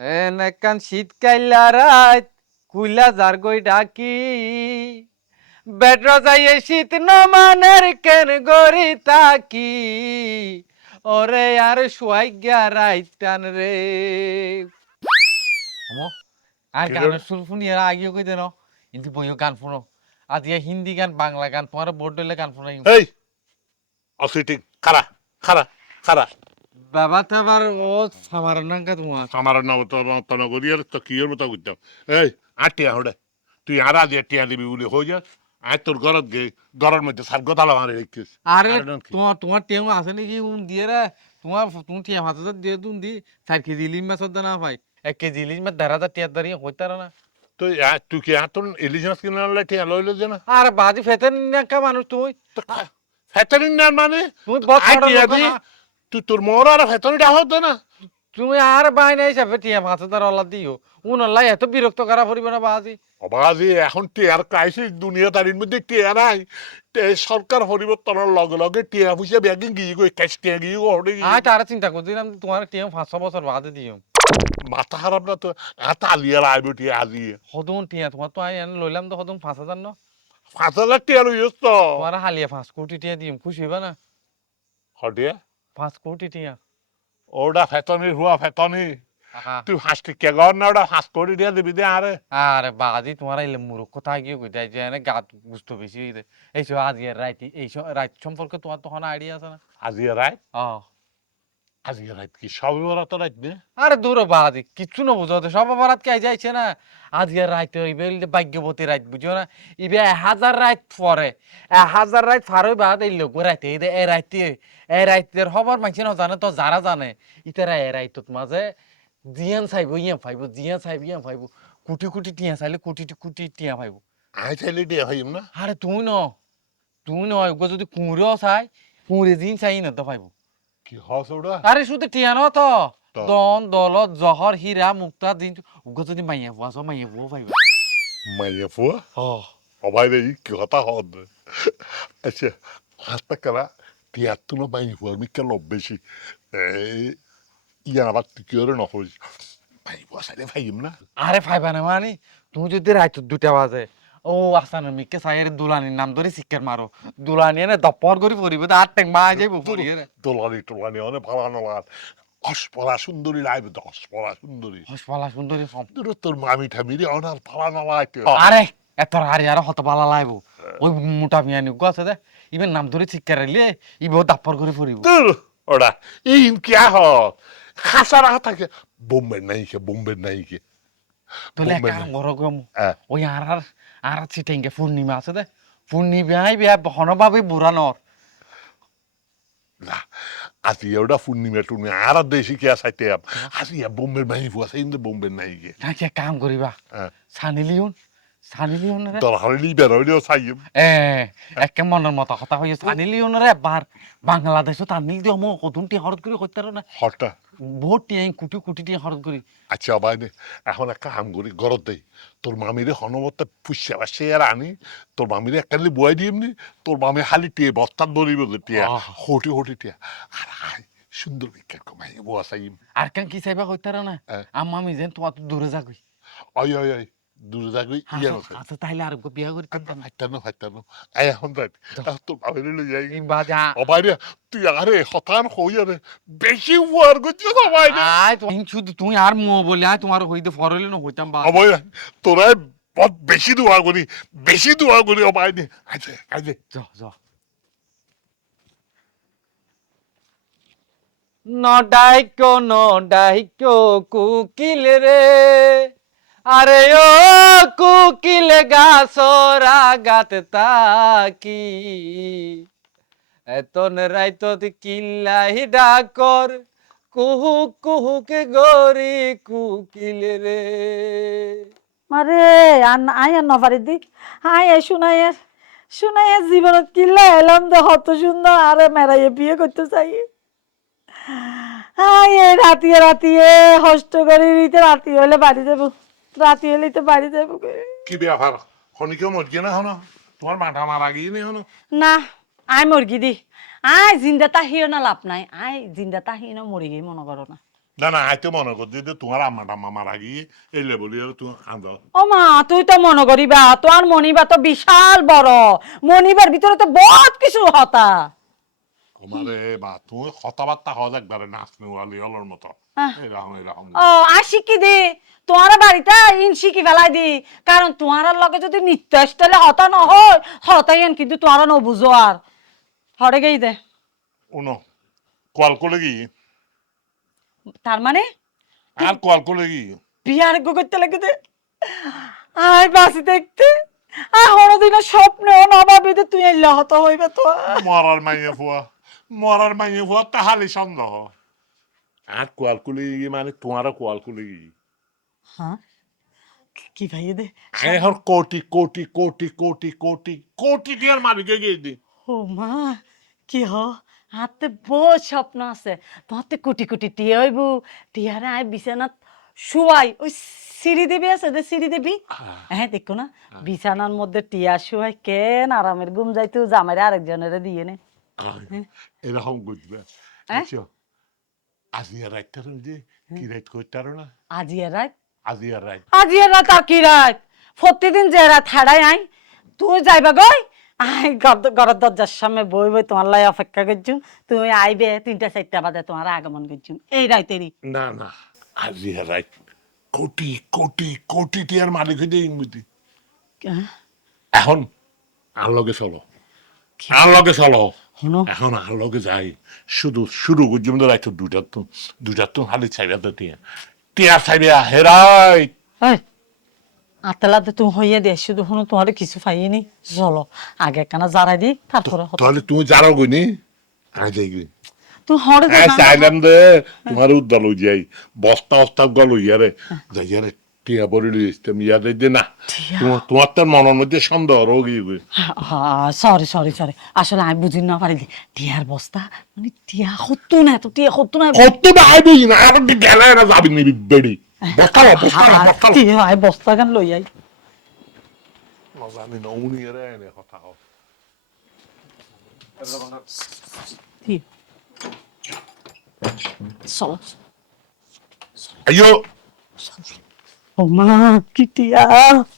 এনেকান শীতকাইলা রাত কুইলা যার গই ডাকি। বেটর যাইয়ে শীত নমানের কেন গরি তাকি? ওরে আর শুয়াই গিয়া রাইতান রে। আমো আর কি গানের রে? সুর শুনিয়ে আগিয়ে কই দেন কিন্তু বইও গান শুনো। আজ হিন্দি গান বাংলা গান তোমার বোর্ড গান শোনাই এই অসিটি খারা খারা খারা বাবা তোমার ও সামার নাঙ্গা তোমার আমার নাম তো তো নগরিয়ার তো কি মতো করতাম? এই আটিয়া হড়ে তুই আর টিয়া দিবি বলে হয়ে যা। আয় তোর ঘরত গে ঘরের মধ্যে সার আরে তোমার তোমার টেম আছে নাকি? উন দিয়ে রে। তোমার তুমি টিয়া ভাত দিয়ে তুন দি। চার কেজি ইলিশ না এক কেজি ইলিশ মাছ হাজার টিয়ার দাঁড়িয়ে হইতার না। তো তুই কি এত ইলিশ মাছ কিনে আনলে টিয়া লইলে যে না আর বাজি ফেতেন নাকা মানুষ তুই? ফেতনিন না মানে? তুমি না। তুই তোর মোর আর ফেতনিটা হতো না। তুমি আর বাইনা হিসাবে টিয়া দাঁড় অল্লা দিও। উন অল্লা এত বিরক্ত করা পড়িবে না বাজি। অবাজি এখন টিয়ার ক্রাইসিস দুনিয়া তারির মধ্যে টিয়া নাই। তে- সরকার পরিবর্তনের লগে লগে টিয়া পয়সা ব্যাগিং গিয়ে গই ক্যাশ টিয়া গিয়ে হড়ে আয় তারা চিন্তা করছিলাম তোমার টিয়া পাঁচশো বছর বাদে দিও। মাথা খারাপ না তো? এত আলিয়ার আইব টিয়া আজি। সদুন টিয়া তোমার তো আই লইলাম তো সদুন পাঁচ হাজার ন। পাঁচ হাজার টিয়া লইস তো। তোমার হালিয়া পাঁচ কোটি টিয়া দিম খুশি হইবা না? হটিয়া পাঁচ কোটি টিয়া ওটা ফেতনি হুয়া ফেতনি তুই ফাঁসটি কে গর না ওটা হাস করে দিয়া দিবি দে আরে আরে বাজি তোমার এলে মূর্খ কথা গিয়ে কইতাই যে এনে গাত বুঝতে বেশি এই সব আজ রাইতি এইসব রাইত সম্পর্কে তোমার তখন আইডিয়া আছে না? আজি রাইত ও আজি রাত কি? সবে ওরা তো রাত নে আরে দূর বাজি কিচ্ছু না বুঝতে সব বারাত কে যাইছে না? আজকে রাইতে হইবে ভাগ্যবতী রাইত বুঝো না? ইবে হাজার রাইত পরে হাজার রাইত ফারই বাদ এই লোক রাইতে এই এ রাইতে এ রাইতের খবর মানছে না জানে তো যারা জানে ইতারা এ রাইতত মাঝে জিয়ান চাইব ইয়া পাইব জিয়ান চাইব ইয়া পাইব কোটি কোটি টিয়া চাইলে কোটি কোটি টিয়া পাইব আই চাইলে দিয়া হইম না? আরে তুই ন তুই নয় যদি কুঁড়েও চাই কুঁড়ে দিন চাই না তো পাইব কি হস ওটা? আরে শুধু টিয়া ন তো। দন দলত জহর হীরা মুক্তা দিন ওগো যদি মাইয়া বুয়া সব মাইয়া বুয়া পাইব মাইয়া ফুয়া ও অবাই ই কি কথা হদ আচ্ছা হাতটা কারা? টিয়া তুনো মাই ফুয়ার মিকা লব বেশি? ইয়া আবার তুই কি ওরে নহস মাই ফুয়া চাইলে ভাইম না। আরে ফাইবা না মানে তুমি যদি রাইত দুটা বাজে। ও আসান মিকে সাইয়ের দুলানির নাম ধরে শিক্ষার মারো দুলানি এনে দপ্পর করে তো আট ট্যাং মা যাইব তোলানি তোলানি অনেক ভালো নলার অস্পরা সুন্দরী লাইব অস্পরা সুন্দরী হসপালা সুন্দরী তোর তোর মামি ঠামিরে অনার ভালো নলাইতে আরে এত হারি আর হত বালা লাইব। ওই মোটা মিয়া নিগো আছে দে ইবেন নাম ধরে শিক্ষা রাইলে ইবে দপ্পর করে তোর ওরা ইন কিয়া হ খাসারা থাকে বোম্বে নাই কে বোম্বে নাই কে তাহলে এক কাম করো গো ওই আর আর আর চিটেঙ্গে পূর্ণিমা আছে দে পূর্ণিমাই বিয়া হনবাবি বুড়ানোর আজি ওটা পূর্ণিমা টুর্ণিমা আর দেশি কে সাইতে আজি বোম্বের বাহিনী ফুয়াছে ইন্দে বোম্বের নাই গিয়ে কাম করিবা Sunny Leone Sunny Leone Sunny Leone রে তোর বেরোলেও এ একে মনের মতো কথা হয়ে সানি লিওন রে এবার বাংলাদেশও তামিল দিও মো কতুন হরত করে করতে না? হঠাৎ? বহুত টিয়াই কুটি কুটি টিয়া হরত করি। আচ্ছা এখন একটা করি দেই। তোর মামিরে হনমতে পুষছে বাসে আর আনি তোর মামিরে একালি বয়াই দিম নি তোর মামি খালি টিয়ে বস্তার ধরিব যে টিয়া। হটি হটি টিয়া। আর আই সুন্দর বিখ্যাত কমাই বয়া চাইম আর কেন কি চাইবা করতে না? হ্যাঁ। আম্মা আমি যেন তোমার দূরে যাগই। অয় অয় অয় দূরে যাগই ইয়ে নসাই আচ্ছা তাইলে আর বিয়া করি ফাইতানো ফাইতানো এই এখন যাই তোর মামিরে লই যাই বাজা অবাইরে তুই আরে হতান হই আরে বেশি ওয়ার করছিস অবাইরে আয় তো শুধু তুমি আর মো বলে আয় তোমার হইতে ফরলে না হইতাম বা অবাইরে তোরাই বহুত বেশি দোয়া করি বেশি দোয়া করি অবাইরে আচ্ছা আচ্ছা জ জ নডাইকো নডাইকো কুকিল রে আরে ও কুকিল গাছরা গাত তাকি। এতন রাইতত কিল্লাই ডাকর, কুহু কুহুক গরি কুকিল রে। আরে আন আর নপারি দি হাই এ শুনাই শুনাই জীবনত কিল্লা এলাম দে, হত সুন্দর, আরে মেরাইয়ে বিয়ে করতে চাই। হাই এ রাতিয়ে রাতিয়ে হষ্ট করে নিতে রাতি হলে বাড়ি যাব। রাতি হলে তো বাড়ি যাব। কি ব্যাপার? খনিকেও মরগে না হনো তোমার মাথা মারা গিয়ে নেই হনো না আই মুরগি দি। আই জিন্দা তা তাহিও না লাভ নাই। আই জিন্দা তাহিও না মরি গিয়ে মনে করো না। না না আইতে মনে করছি যে তোমার আম্মা টাম্মা মারা গিয়ে এই লেবলি তুমি কান্দ ও মা তুই তো মনে করিবা তোর মনিবা তো বিশাল বড়। মনিবার ভিতরে তো বহুত কিছু হতা। তোমারে বা তুমি কথাবার্তা হওয়া একবারে নাচনি ওয়ালি হলোর মতো। আহ। এরকম এরকম। ও আর শিখি দি। তোমার বাড়িতে ইন শিখি ফেলাই দি। কারণ তোমার লগে যদি নিত্য স্টাইলে হতা নহয় হতাই আন কিন্তু তোমার ন বুঝো আর। হরে গেই দে। উনো কল করে কি তার মানে? আর কল করে কি বিয়ার গো করতে লাগে দে। আয় বাসি দেখতে। আর হরদিন স্বপ্নেও না ভাবি তুই এলে হত হইবে তো। মরার মাইয়ে ফুয়া। মরার মাইয়ে ফুয়া তাহালি সন্দেহ। আর কোয়াল কুলি মানে তোমারও কোয়াল কুলি হ্যাঁ? কি ভাই দে এখন কোটি কোটি কোটি কোটি কোটি কোটি টিয়ার মালিকে গিয়ে দি ও মা কি হ? হাতে বহুত স্বপ্ন আছে। তোমাতে কোটি কোটি টিয়া হইব। টিয়ারে আয় বিছানাত শুয়াই। ওই সিঁড়ি দেবী আছে দে সিঁড়ি দেবী? হ্যাঁ। দেখো না। বিছানার মধ্যে টিয়া শুয়াই কেন আরামের ঘুম যাইতো জামাইরে আরেকজনের দিয়ে নে। এরকম হ্যাঁ? বুঝছ আজিয়া রাইতার যে কি রাইত করতার না আজিয়া রাত আজিয়া রাইত আজিয়া রাত আর কি রাত প্রতিদিন যে রাত হারাই আই তুই যাইবা গই আই ঘর- ঘরের দরজার সামনে বই বই তোমার লাই অপেক্ষা করছু। তুমি আইবে তিনটা চারটা বাজে তোমার আগমন করছু। এই রাইতেরই। না না আজিয়া রাইত কোটি কোটি কোটি টিয়ার মালিক হয়ে বুঝি হ্যাঁ? এখন আর লগে চলো। আর লগে চলো। এখন আর লগে যাই। শুধু শুরু করছি রাইত দুইটার তো দুইটার তো খালি চাইবা টিয়া। টিয়া চাইবা হেরাই। আতলাতে তুমি হইয়া দে শুধু শুনো তোমার কিছু পাইনি চলো আগে কানা জারাই দি তারপরে। তাহলে তুমি যারো গইনি আয় যাই গই তুই হরে দে হ্যাঁ। চাইলাম দে তোমার উদ্দল যাই। বস্তা বস্তা গল ইয়ারে যাইয়ারে টিয়া বড়ি লিস্তাম ইয়ারে দে না তোমার তোমার তার মনের মধ্যে সন্দেহ রোগী সরি সরি সরি আসলে আমি বুঝি না পারি টিয়ার বস্তা মানে টিয়া হতো না তো টিয়া হতো না। কত ভাই বুঝি না এখন গেলে না যাবি নিবি বেড়ি বস্তা বস্তা বস্তা। টিয়া আই বস্তা গান লই আই না জানি না উনি এরা এনে কথা কও। টিয়া। চলো। আইয়ো ও মা কি টিয়া